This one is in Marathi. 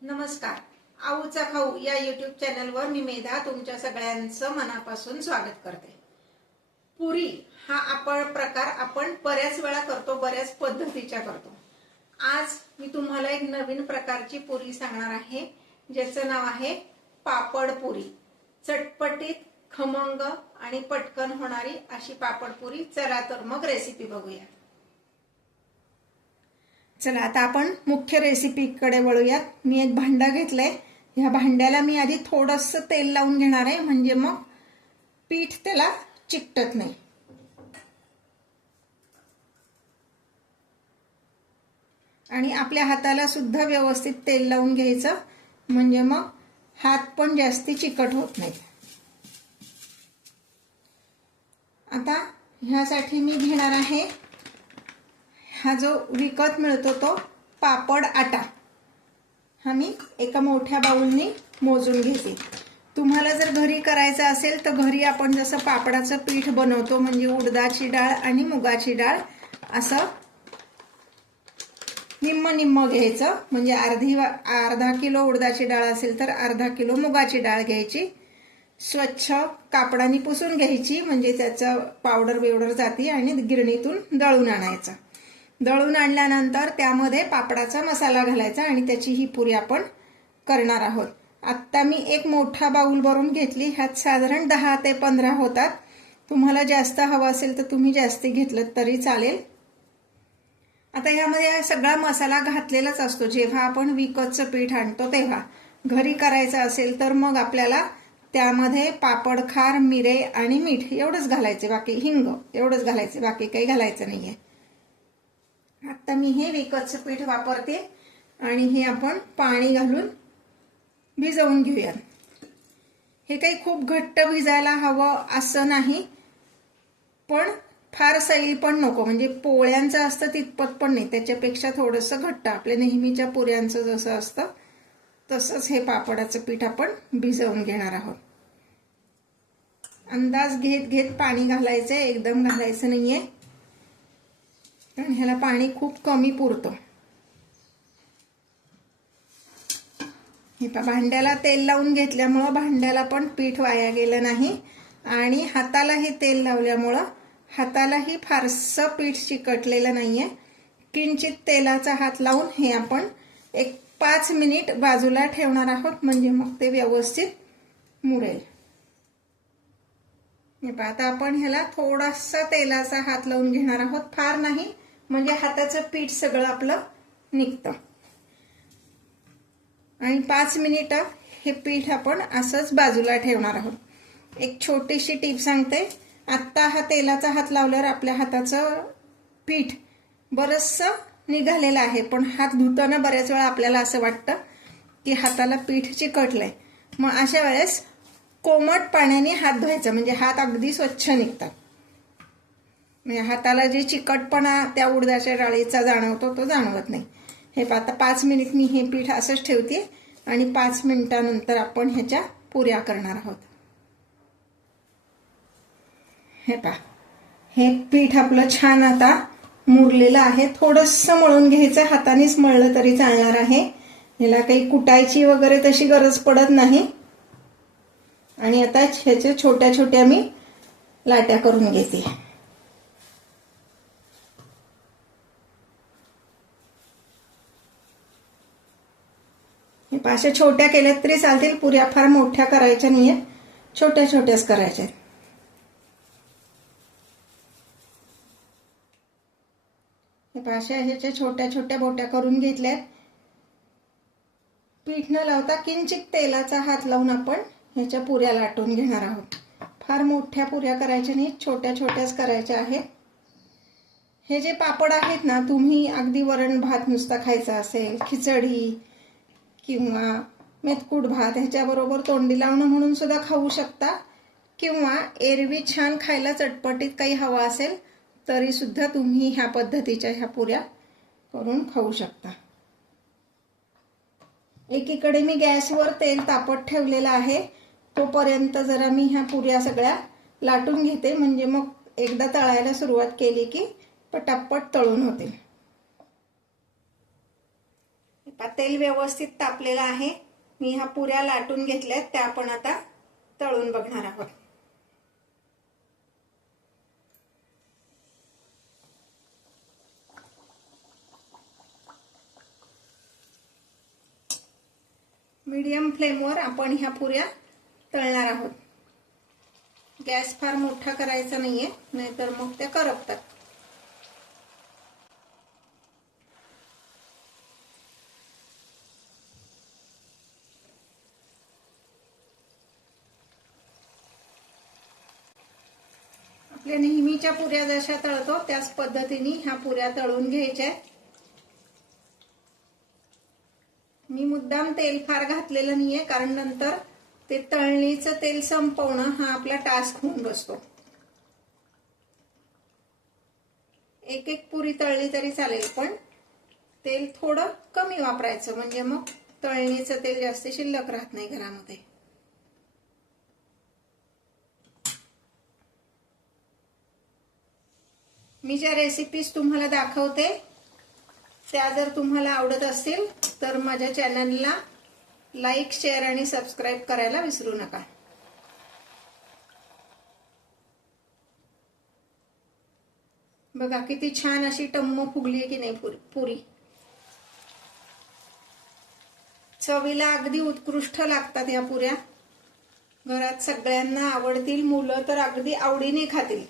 नमस्कार. आऊचा खाऊ या यूट्यूब चॅनलवर मी मेधा तुमच्या सगळ्यांचं मनापासून स्वागत करते. पुरी हा प्रकार आपण बऱ्याच वेळा करतो, बऱ्याच पद्धतीच्या करतो. आज मी तुम्हाला एक नवीन प्रकारची पुरी सांगणार आहे, ज्याचं नाव आहे पापड पुरी. चटपटीत, खमंग आणि पटकन होणारी अशी पापड पुरी. चला तर मग रेसिपी बघूया. चला आता आपण मुख्य रेसिपीकडे वळूयात. मी एक भांडा घेतलाय. ह्या भांड्याला मी आधी थोडंसं तेल लावून घेणार आहे, म्हणजे मग पीठ त्याला चिकटत नाही. आणि आपल्या हाताला सुद्धा व्यवस्थित तेल लावून घ्यायचं, म्हणजे मग हात पण जास्ती चिकट होत नाही. आता ह्यासाठी मी घेणार आहे हा जो विकत मिळतो तो पापड आटा. हा मी एका मोठ्या बाउलने मोजून घेते. तुम्हाला जर घरी करायचं असेल तर घरी आपण जसं पापडाचं पीठ बनवतो, म्हणजे उडदाची डाळ आणि मुगाची डाळ असं निम्म निम्म घ्यायचं. म्हणजे अर्धा किलो उडदाची डाळ असेल तर अर्धा किलो मुगाची डाळ घ्यायची. स्वच्छ कापडाने पुसून घ्यायची, म्हणजे त्याचं पावडर बिवडर जाते. आणि गिरणीतून दळून आणायचं. दळून आणल्यानंतर त्यामध्ये पापडाचा मसाला घालायचा आणि त्याची ही पुरी आपण करणार आहोत. आत्ता मी एक मोठा बाउल भरून घेतली. ह्यात साधारण 10 ते 15 होतात. तुम्हाला जास्त हवा असेल तर तुम्ही जास्ती घेतलं तरी चालेल. आता ह्यामध्ये सगळा मसाला घातलेलाच असतो. जेव्हा आपण विकतचं पीठ आणतो तेव्हा घरी करायचं असेल तर मग आपल्याला त्यामध्ये पापड खार, मिरे आणि मीठ एवढंच घालायचे, बाकी हिंग एवढंच घालायचे, बाकी काही घालायचं नाहीये. आता मी हे विकतचं पीठ वापरते आणि हे आपण पाणी घालून भिजवून घेऊया. हे काही खूप घट्ट भिजायला हवं असं नाही, पण फार सैल पण नको, म्हणजे पोळ्यांचं असतं तितपत पण नाही. त्याच्यापेक्षा थोडंसं घट्ट, आपल्या नेहमीच्या पुऱ्यांचं जसं असतं तसंच हे पापडाचं पीठ आपण भिजवून घेणार आहोत. अंदाज घेत घेत पाणी घालायचंय, एकदम घालायचं नाहीये, कारण ह्याला पाणी खूप कमी पुरतं. हे भांड्याला तेल लावून घेतल्यामुळं भांड्याला पण पीठ वाया गेलं नाही, आणि हातालाही तेल लावल्यामुळं हातालाही फारसं पीठ चिकटलेलं नाहीये. किंचित तेलाचा हात लावून हे आपण एक 5 मिनिट बाजूला ठेवणार आहोत, म्हणजे मग ते व्यवस्थित मुरेल. आता आपण ह्याला थोडासा तेलाचा हात लावून घेणार आहोत, फार नाही, म्हणजे हाताचं पीठ सगळं आपलं निघतं. आणि 5 मिनिटं हे पीठ आपण असंच बाजूला ठेवणार आहोत. एक छोटीशी टीप सांगते. आत्ता हा तेलाचा हात लावल्यावर आपल्या हाताचं पीठ बरचसं निघालेलं आहे, पण हात धुताना बऱ्याच वेळा आपल्याला असं वाटतं की हाताला पीठ चिकटलंय. मग अशा वेळेस कोमट पाण्याने हात धुवायचा, म्हणजे हात अगदी स्वच्छ निघतात. म्हणजे हाताला जे चिकटपणा त्या उडदाच्या डाळीचा जाणवतो तो जाणवत नाही. हे आता 5 मिनिट मी हे पीठ असंच ठेवते आणि 5 मिनिटानंतर आपण ह्याच्या पुऱ्या करणार आहोत. हे पहा, हे पीठ आपलं छान आता मुरलेलं आहे. थोडंसं मळून घ्यायचं, हातानेच मळलं तरी चालणार आहे. ह्याला काही कुटायची वगैरे तशी गरज पडत नाही. आणि आता ह्याच्या छोट्या छोट्या मी लाट्या करून घेते. अशा छोट्या केल्यात तरी चालतील. पुऱ्या फार मोठ्या करायच्या नाहीये, छोट्या छोट्याच करायच्या. अशा ह्याच्या छोट्या छोट्या बोट्या करून घेतल्यात. पीठ न लावता किंचित तेलाचा हात लावून आपण ह्याच्या पुऱ्या लाटून घेणार आहोत. फार मोठ्या पुऱ्या करायच्या नाही, छोट्या छोट्याच करायच्या आहेत. हे जे पापड आहेत ना, तुम्ही अगदी वरण भात नुसता खायचा असेल, खिचडी किंवा मेथकूट भात ह्याच्याबरोबर तोंडी लावणं म्हणून सुद्धा खाऊ शकता, किंवा एरवी छान खायला चटपटीत काही हवा असेल तरी सुद्धा तुम्ही ह्या पद्धतीच्या ह्या पुऱ्या करून खाऊ शकता. एकीकडे मी गॅसवर तेल तापत ठेवलेलं आहे, तोपर्यंत जरा मी ह्या पुऱ्या सगळ्या लाटून घेते, म्हणजे मग एकदा तळायला सुरुवात केली की पटापट तळून होते. तेल व्यवस्थित तापलेलं आहे. मी ह्या पुऱ्या लाटून घेतल्यात, त्या आपण आता तळून बघणार आहोत. मीडियम फ्लेमवर आपण ह्या पुऱ्या तळणार आहोत. गॅस फार मोठा करायचा नाहीये, नाहीतर मग त्या करपतात. आपल्या नेहमीच्या पुऱ्या जशा तळतो त्याच पद्धतीने ह्या पुऱ्या तळून घ्यायच्या. मी मुद्दाम तेल फार घातलेलं नाहीये, कारण नंतर ते तळणीचं तेल संपवणं हा आपला टास्क होऊन बसतो. एक एक पुरी तळली तरी चालेल, पण तेल थोडं कमी वापरायचं, म्हणजे मग तळणीचं तेल जास्त शिल्लक राहत नाही घरामध्ये. मी ज्या रेसिपीज तुम्हाला दाखवते त्या जर तुम्हाला आवडत असतील तर माझ्या चॅनलला लाईक, शेअर आणि सबस्क्राईब करायला विसरू नका. बघा किती छान अशी टम्म फुगली की नाही पुरी. चवीला अगदी उत्कृष्ट लागतात या पुऱ्या. घरात सगळ्यांना आवडतील, मुलं तर अगदी आवडीने खातील.